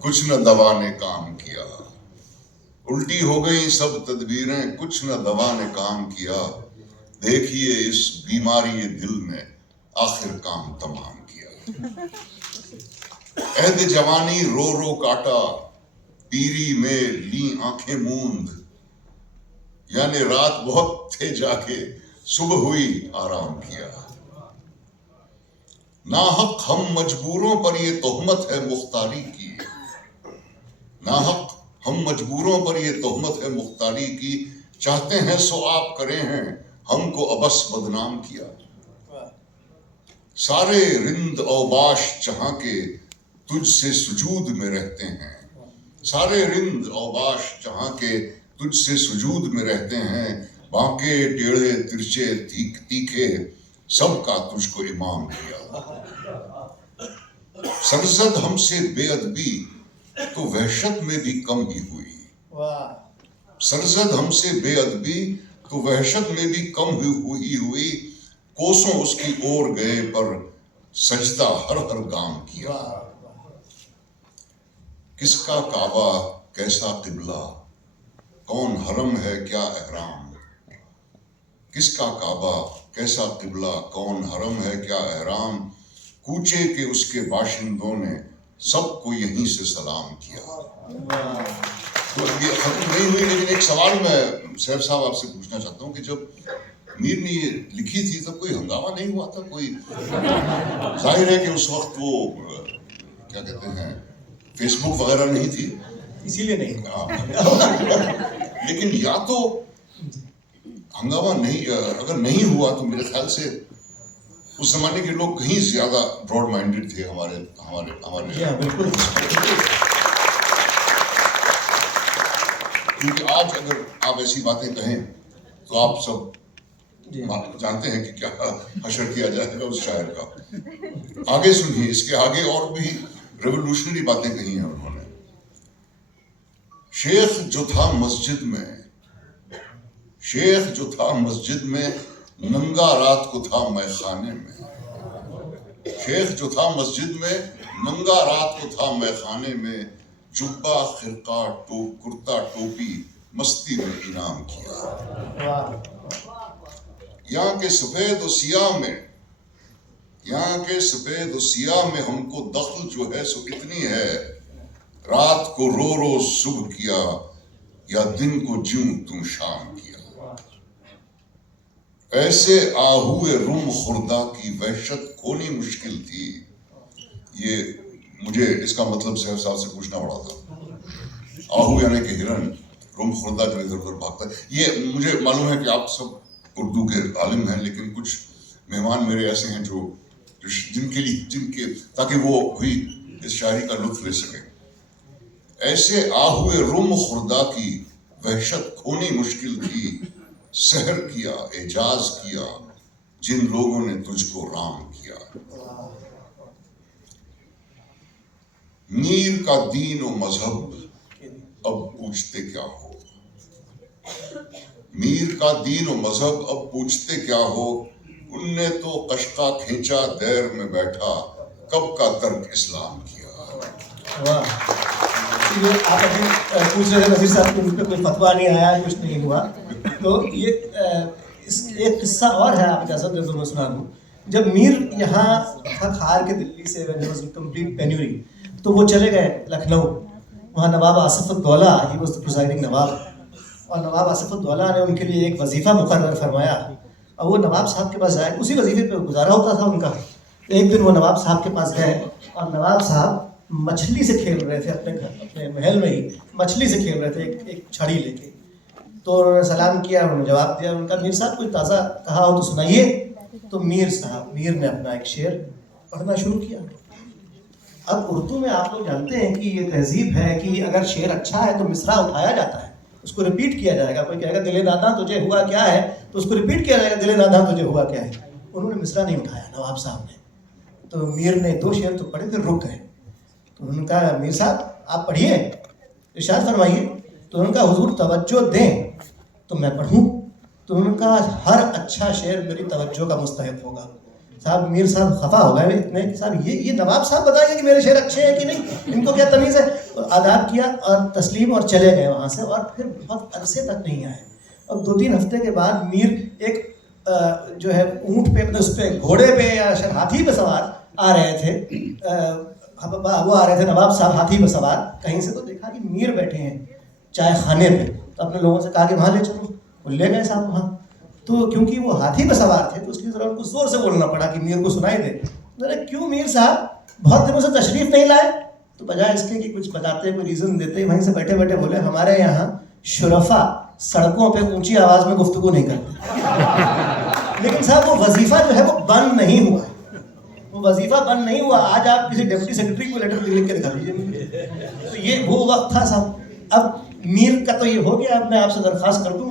کچھ نہ دوا نے کام کیا، الٹی ہو گئی سب تدبیریں، کچھ نہ دوا نے کام کیا، دیکھیے اس بیماری دل نے آخر کام تمام کیا۔ عہد جوانی رو رو کاٹا، پیری میں لی آنکھیں موند، یعنی رات بہت تھے جاگے صبح ہوئی آرام کیا۔ ناحق ہم مجبوروں پر یہ تہمت ہے مختاری کی، ناحق ہم مجبوروں پر یہ تہمت ہے مختاری کی، چاہتے ہیں سو آپ کرے ہیں ہم کو ابس بدنام کیا۔ سارے رند اوباش جہاں کے تجھ سے سجود میں رہتے ہیں، سارے رند اوباش جہاں کے تجھ سے سجود میں رہتے ہیں، بانکے ٹیڑھے ترچے تیکھے سب کا تجھ کو امام کیا۔ سرزد ہم سے بے ادبی تو وحشت میں بھی کم ہی ہوئی، سرزد ہم سے بے ادبی تو وحشت میں بھی کم ہی ہوئی، کوسوں اس کی اور گئے پر سجدہ ہر ہر گام کیا۔ کس کا کعبہ کیسا قبلہ، کون حرم ہے کیا احرام، کس کا کعبہ کیسا قبلہ، کون حرم ہے کیا احرام، کوچے کے اس کے باشندوں نے سب کو یہیں سے سلام کیا۔ تو یہ ختم نہیں ہوئی، لیکن ایک سوال میں سیف صاحب آپ سے پوچھنا چاہتا ہوں کہ جب میر نے یہ لکھی تھی تب کوئی ہنگامہ نہیں ہوا تھا؟ کوئی ظاہر ہے کہ اس وقت وہ کیا کہتے ہیں فیس بک وغیرہ نہیں تھی، اسی لیے نہیں، لیکن یا تو ہنگامہ نہیں، اگر نہیں ہوا تو میرے خیال سے اس زمانے کے لوگ کہیں زیادہ براڈ مائنڈڈ تھے ہمارے جی ہاں بالکل۔ کیونکہ آج اگر آپ ایسی باتیں کہیں تو آپ سب جانتے ہیں کہ کیا حشر کیا جائے گا اس شاعر کا۔ آگے سنیے، اس کے آگے اور بھی ریولوشنری باتیں کہی ہیں انہوں نے۔ شیخ جو تھا مسجد میں، شیخ جو تھا مسجد میں، ننگا رات کو تھا میں خانے میں، شیخ جو تھا مسجد میں، ننگا رات کو تھا میں خانے میں، جبہ خرقہ کرتا ٹوپی مستی میں انعام کیا۔ یہاں کے سفید و سیاہ میں، یہاں کے سفید و سیاہ میں ہم کو دخل جو ہے سو اتنی ہے، رات کو رو رو صبح کیا یا دن کو جوں تم شام کیا۔ ایسے آہوئے روم خوردہ کی وحشت کھونی مشکل تھی۔ یہ مجھے اس کا مطلب سیف صاحب سے پوچھنا پڑا تھا۔ آہو یعنی کہ ہرن، روم خوردہ جو ادھر ادھر بھاگتا ہے۔ یہ مجھے معلوم ہے کہ آپ سب اردو کے عالم ہیں، لیکن کچھ مہمان میرے ایسے ہیں جو جن کے تاکہ وہ بھی اس شاعری کا لطف لے سکیں۔ ایسے آہوئے روم خوردہ کی وحشت کھونی مشکل تھی، سحر کیا اعجاز کیا جن لوگوں نے تجھ کو رام کیا۔ میر کا دین و مذہب اب پوچھتے کیا ہو، میر کا دین و مذہب اب پوچھتے کیا ہو، ان نے تو قشقہ کھینچا دیر میں بیٹھا، کب کا ترک اسلام کیا۔ آپ ابھی پوچھ رہے تھے نذیر صاحب کہ ان پہ کوئی فتویٰ نہیں آیا، کچھ نہیں ہوا، تو یہ ایک قصہ اور ہے، آپ اجازت دے تو میں سنا دوں۔ جب میر یہاں تھک ہار کے دلی سے کمپلیٹ پینیوری، تو وہ چلے گئے لکھنؤ، وہاں نواب Asaf ud-Daula he was the presiding نواب، اور نواب آصف الدولہ نے ان کے لیے ایک وظیفہ مقرر فرمایا، اور وہ نواب صاحب کے پاس جائے، اسی وظیفے پہ گزارا ہوتا تھا ان کا۔ ایک دن وہ نواب صاحب کے پاس گئے اور نواب صاحب مچھلی سے کھیل رہے تھے، اپنے گھر اپنے محل میں ہی مچھلی سے کھیل رہے تھے ایک چھڑی لے کے۔ تو انہوں نے سلام کیا، انہوں نے جواب دیا، ان کا میر صاحب کوئی تازہ کہا ہو تو سنائیے۔ تو میر نے اپنا ایک شعر پڑھنا شروع کیا۔ اب اردو میں آپ لوگ جانتے ہیں کہ یہ تہذیب ہے کہ اگر شعر اچھا ہے تو مصرع اٹھایا جاتا ہے، اس کو ریپیٹ کیا جائے گا۔ کوئی کہے گا دل ناداں تجھے ہوا کیا ہے، تو اس کو ریپیٹ کیا جائے گا دل ناداں تجھے ہوا کیا ہے۔ انہوں نے مصرع نہیں اٹھایا نواب صاحب نے، تو میر نے 2 شعر تو پڑھے پھر رک گئے۔ تو انہوں نے کہا میر صاحب آپ پڑھیے، ارشاد فرمائیے۔ تو انہوں نے کہا حضور توجہ دیں تو میں پڑھوں۔ تو انہوں نے کہا ہر اچھا شعر میری توجہ کا مستحق ہوگا۔ صاحب میر صاحب خفا ہو گئے اتنے کہ صاحب یہ نواب صاحب بتائیں کہ میرے شعر اچھے ہیں کہ نہیں، ان کو کیا تمیز ہے. آداب کیا اور تسلیم اور چلے گئے وہاں سے، اور پھر بہت عرصے تک نہیں آئے. اور 2-3 ہفتے کے بعد میر ایک جو ہے اونٹ پہ، مطلب اس پہ گھوڑے پہ یا شاید ہاتھی پہ سوار آ رہے تھے. وہ آ رہے تھے نواب صاحب ہاتھی پہ سوار کہیں سے، تو دیکھا کہ میر بیٹھے ہیں چائے خانے پہ. تو اپنے لوگوں سے کہا کہ وہاں لے چلو، وہ لے گئے صاحب وہاں. تو کیونکہ وہ ہاتھی پہ سوار تھے تو اس لیے ذرا ان کو زور سے بولنا پڑا کہ میر کو سنائی دے. میں نے کیوں میر صاحب بہت دنوں سے تشریف نہیں لائے؟ تو بجائے اس کے کہ کچھ بتاتے کوئی ریزن دیتے، وہیں سے بیٹھے بیٹھے بولے ہمارے یہاں شرفا سڑکوں پہ اونچی آواز میں گفتگو نہیں کرتے. لیکن صاحب وہ وظیفہ جو ہے وہ بند نہیں ہوا، وہ وظیفہ بند نہیں ہوا. آج آپ کسی ڈپٹی سیکرٹری کو لیٹر لکھ کے دکھا دیجیے مجھے. تو یہ وہ وقت تھا صاحب. اب میر کا تو یہ ہو گیا. اب میں آپ سے درخواست کر دوں